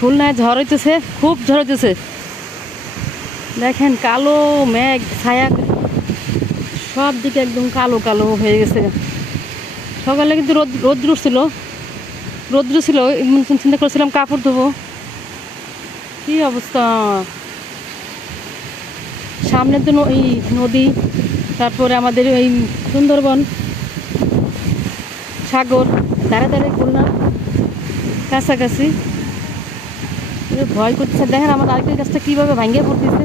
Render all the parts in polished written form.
খুলনায় ঝড় হইতেছে, খুব ঝড় হইতেছে। দেখেন কালো মেঘ ছায়া, সব দিকে একদম কালো কালো হয়ে গেছে। সকালে কিন্তু রৌদ্র ছিল, চিন্তা করছিলাম কাপড় ধোবো, কি অবস্থা। সামনে তো এই নদী, তারপরে আমাদের এই সুন্দরবন, সাগর, দাঁড়া দাঁড়াই খুলনা কাছাকাছি। ভয় করতেছে। দেখেন আমার নারকেল গাছটা কীভাবে ভাঙিয়ে পড়তেছে।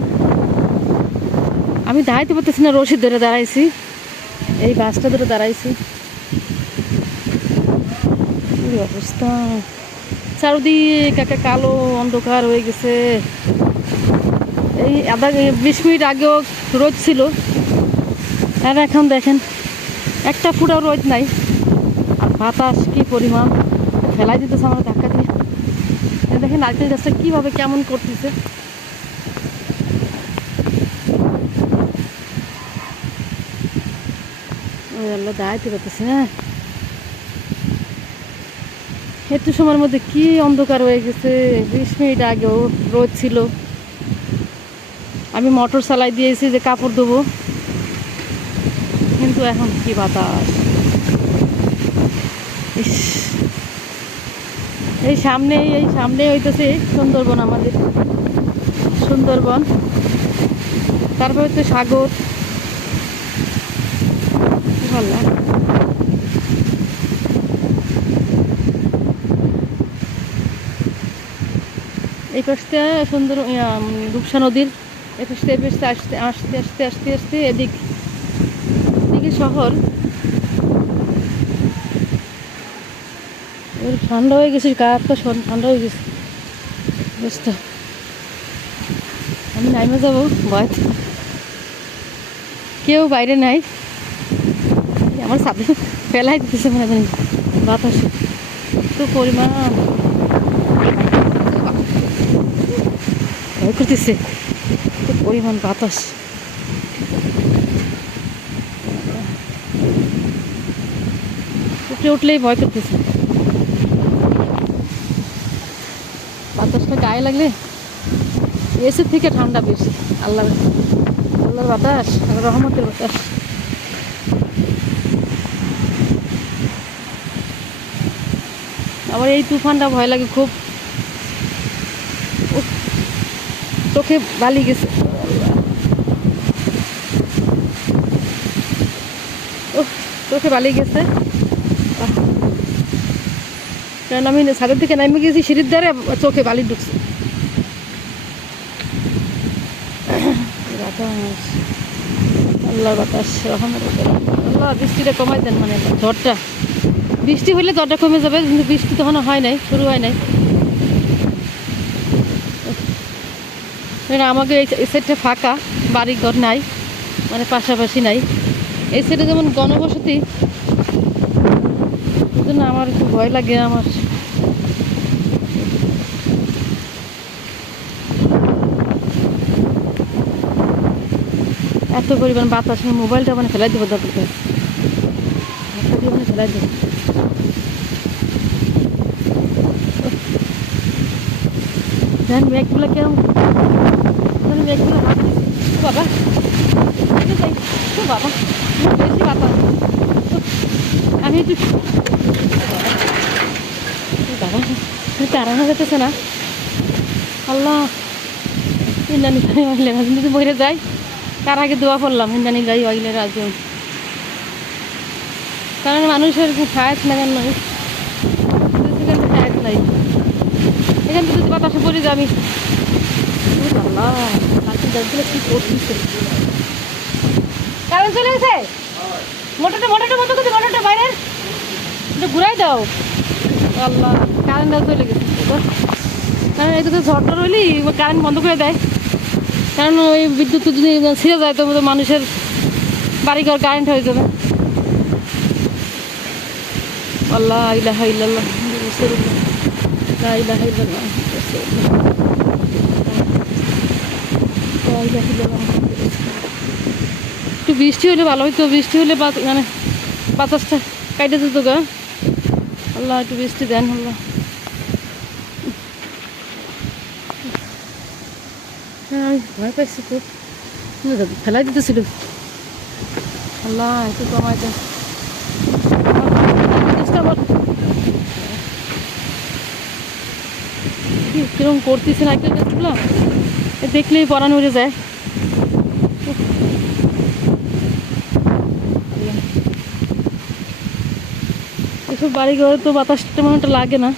আমি দাঁড়াইতে পারতেছি না, রশি ধরে দাঁড়াইছি, এই বাসটা ধরে দাঁড়াইছি। কি অবস্থা, চারদিকে একটা কালো অন্ধকার হয়ে গেছে। এই 20 মিনিট আগেও রোদ ছিল, আর এখন দেখেন একটা ফুটাও রোদ নাই। আর বাতাস কি পরিমাণ, ফেলাই দিতেছে আমার ধাক্কা দিয়ে। দেখেন নারকেল গাছটা কীভাবে কেমন করতেছে। আল্লাহ দাঁড়াইতে পারতেছি না, একটু সময়ের মধ্যে কি অন্ধকার হয়ে গেছে। 20 মিনিট আগেও রোদ ছিল। আমি মোটর চালাই দিয়েছি যে কাপড় ধোবো, কিন্তু এখন কি বাতাস। এই সামনে হইতেছে সুন্দরবন, আমাদের সুন্দরবন, তারপরে হচ্ছে সাগর। ভালো এই পাশে সুন্দর রূপসা নদীর এই পাশে আসতে আসতে আসতে আসতে আসতে এদিকে শহর। ঠান্ডা হয়ে গেছে, গা তো ঠান্ডা হয়ে গেছে বুঝতো। আমি নাইমে যাবো, ভয়, কেউ বাইরে নাই, আমার সাথে ফেলাই দিতেছে মনে করেন বাতাসে তো পরিমাণ। ভয় করতেছে, তো পরিমাণ বাতাস। উপরে উঠলেই ভয় করতেছে। বাতাসটা গায়ে লাগলে এসির থেকে ঠান্ডা বেশি। আল্লাহর বাতাস, রহমতের বাতাস। আবার এই তুফানটা ভয় লাগে খুব, চোখে বালি গেছে। চোখে বালি গেছে, কারণ আমি ছাদের থেকে নামে গেছি সিঁড়ির ধারে, চোখে বালি ঢুকছে। বাতাস, আল্লাহর বাতাস, রহমতের। আল্লাহ বৃষ্টিটা কমাই দেন, মানে ঝড়টা, বৃষ্টি হলে ঝড়টা কমে যাবে, কিন্তু বৃষ্টি তখন হয় নাই, শুরু হয় নাই। আমাকে এই সাইডটা ফাঁকা, বাড়ি ঘর নাই, মানে পাশাপাশি নাই। এই সাইডে যেমন গণবসতি, এই জন্য আমার একটু ভয় লাগে। আমার এত পরিমাণ বাতাস, মোবাইলটা মানে ফেলাই দেবো, দরকার হাতটা দিয়ে মানে ফেলাই দেবো। দেখেন মেঘগুলো কেমন, মেঘগুলো বাবা বাবা বেশি বাতাস। আমি একটু বাবা তাড়ানো যেতেছে না। আল্লাহ ইন্দানি গাই যদি বইরে যাই, তার আগে দোয়া করলাম ইন্দানি গাই ওইলে রাজন, কারণ মানুষের খায় না, কেন সেখানে খায় নাই, এখান থেকে যদি বাতাসে পড়ে যাই আমি। আল্লাহ গাছগুলো কি করতেছে, কারণ চলে গেছে। মোটরটা বাইরে ঘুরাই দাও। আল্লাহ কারেন্টটা চলে গেছে, কারণ এই তো ঝড়টা রইলি কারেন্ট বন্ধ করে দেয়, কারণ ওই বিদ্যুৎ যদি ছিঁড়ে যায় তো মানুষের বাড়িঘর কারেন্ট হয়ে যাবে। আল্লাহ ইলাহা ইল্লাল্লাহ লা ইলাহা ইল্লাল্লাহ লা ইলাহা ইল্লাল্লাহ। একটু বৃষ্টি হলে ভালো হইতো, বৃষ্টি হলে মানে বাতাসটা কাটে যেত গা। আল্লাহ একটু বৃষ্টি দেন। আল্লাহ হ্যাঁ আমি ভয় পাইছি খুব, ফেলাই দিতেছিল। আল্লাহ একটু কমাই দেন। কিরকম করতেছে নারকেল গাছগুলো, দেখলেই পরান উড়ে যায়। এসব বাড়ি ঘরে তো বাতাস তেমন একটা লাগে না,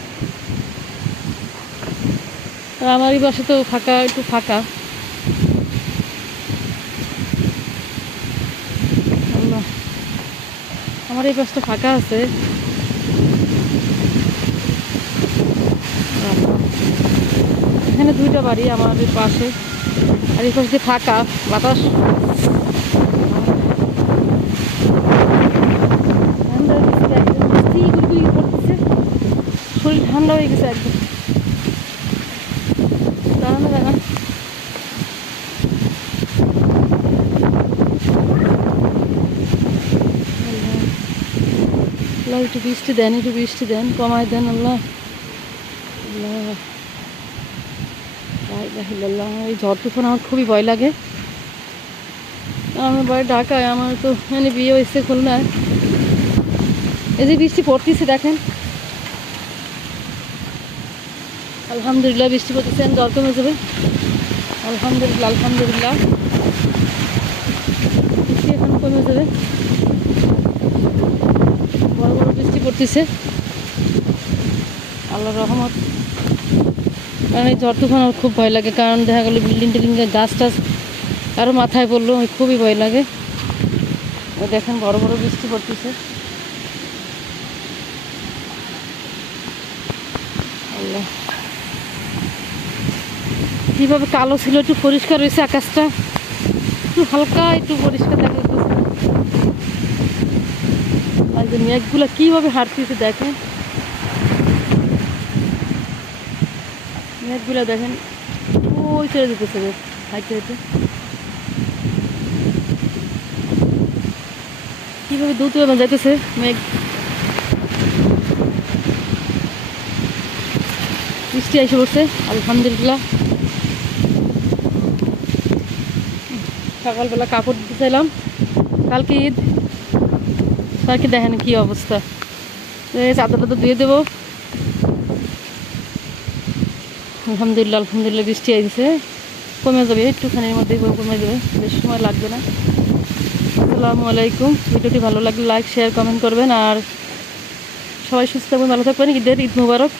আর আমারই বাসা তো ফাঁকা, একটু ফাঁকা। আল্লাহ, আমার এই পাশটা ফাঁকা আছে। এখানে দুইটা বাড়ি আমার পাশে, আর এই পাশ দিয়ে ফাঁকা, বাতাস। শরীর ঠান্ডা হয়ে গেছে একদম, দাঁড়ানো যায় না। আল্লাহ একটু বৃষ্টি দেন, একটু বৃষ্টি দেন, কমায় দেন আল্লাহ। আল্লাহ এই ঝড় তুফান আমার খুবই ভয় লাগে। আমার বাড়ি ঢাকায়, আমার তো মানে বিয়ে হয়েছে খুলনায়। এই যে বৃষ্টি পড়তেছে দেখেন, আলহামদুলিল্লাহ বৃষ্টি পড়তেছে, জ্বর কমে যাবে। আলহামদুলিল্লাহ আলহামদুলিল্লাহ, বৃষ্টি এখন কমে যাবে। বড় বড় বৃষ্টি পড়তেছে, আল্লাহর রহমত। কারণ এই ঝড় তুফান আমার খুব ভয় লাগে, কারণ দেখা গেলো বিল্ডিং টিল্ডিং গাছ টাছ আরও মাথায় পড়লো, খুবই ভয় লাগে। ওই দেখেন বড় বড় বৃষ্টি পড়তেছে। আল্লাহ, কীভাবে কালো ছিল একটু পরিষ্কার হয়েছে, আকাশটা একটু হালকা একটু পরিষ্কার দেখা যাচ্ছে। আর যে মেঘগুলো কীভাবে হাঁটতেছে দেখেন, মেঘগুলো দেখেন ওই ছেড়ে দিতেছে হাইটে হাইটে, কীভাবে দ্রুত যাইতেছে মেঘ। বৃষ্টি এসে পড়ছে আলহামদুলিল্লাহ। সকালবেলা কাপড় দিতে চাইলাম, কালকে ঈদ, কালকে দেখেন কী অবস্থা। চাদরটা তো ধুয়ে দেবো। আলহামদুলিল্লাহ আলহামদুলিল্লাহ বৃষ্টি আইছে, কমে যাবে একটুখানির মধ্যেই, কমে যাবে, বেশি সময় লাগবে না। আসসালামু আলাইকুম। ভিডিওটি ভালো লাগলে লাইক শেয়ার কমেন্ট করবেন, আর সবাই সুস্থ থাকবেন, ভালো থাকবেন। ঈদ মুবারক।